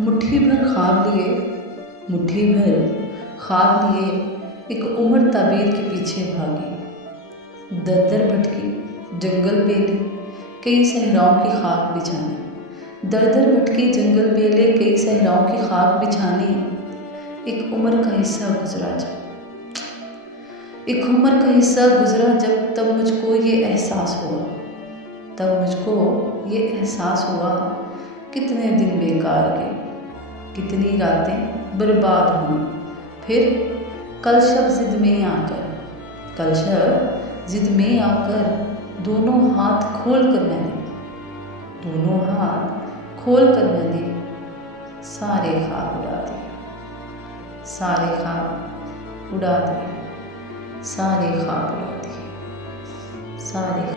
मुट्ठी भर ख्वाब लिए, मुट्ठी भर ख्वाब लिए, एक उम्र ताबीर के पीछे भागी। दर दर भटकी, जंगल बेले, कई सहराओं की खाक बिछाने। दर दर भटकी, जंगल बेले, कई सहराओं की खाक बिछाने। एक उम्र का हिस्सा गुजरा जब, एक उम्र का हिस्सा गुजरा जब, तब मुझको ये एहसास हुआ, तब मुझको ये एहसास हुआ, कितने दिन बेकार गए, कितनी रातें बर्बाद हुई। फिर कल शब जिद में आकर, कल शब जिद में आकर, दोनों हाथ खोल कर मैंने, दोनों हाथ खोल कर मैंने सारे ख्वाब उड़ा दिए, सारे ख्वाब उड़ा दिए, सारे ख्वाब उड़ा दिए, सारे